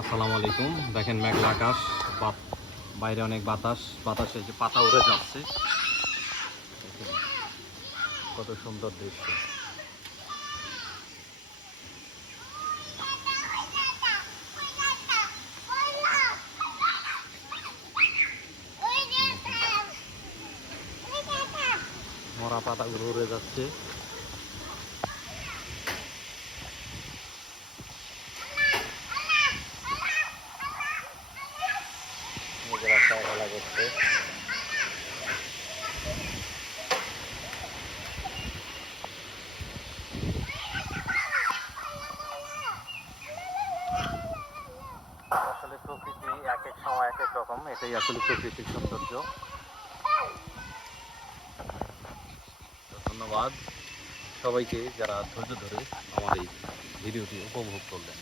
আসসালামু আলাইকুম। দেখেন মেঘলা আকাশ, বাইরে অনেক বাতাসে যে পাতা উড়ে যাচ্ছে। দেখেন কত সুন্দর দৃশ্য। মরা পাতাগুলো উড়ে যাচ্ছে। নিজেরা খেলা করছে। আসলে প্রকৃতি এক এক সময় এক এক রকম, এটাই আসলে প্রকৃতির সৌন্দর্য। তো ধন্যবাদ সবাইকে যারা ধৈর্য ধরে আমার এই ভিডিওটি উপভোগ করলেন।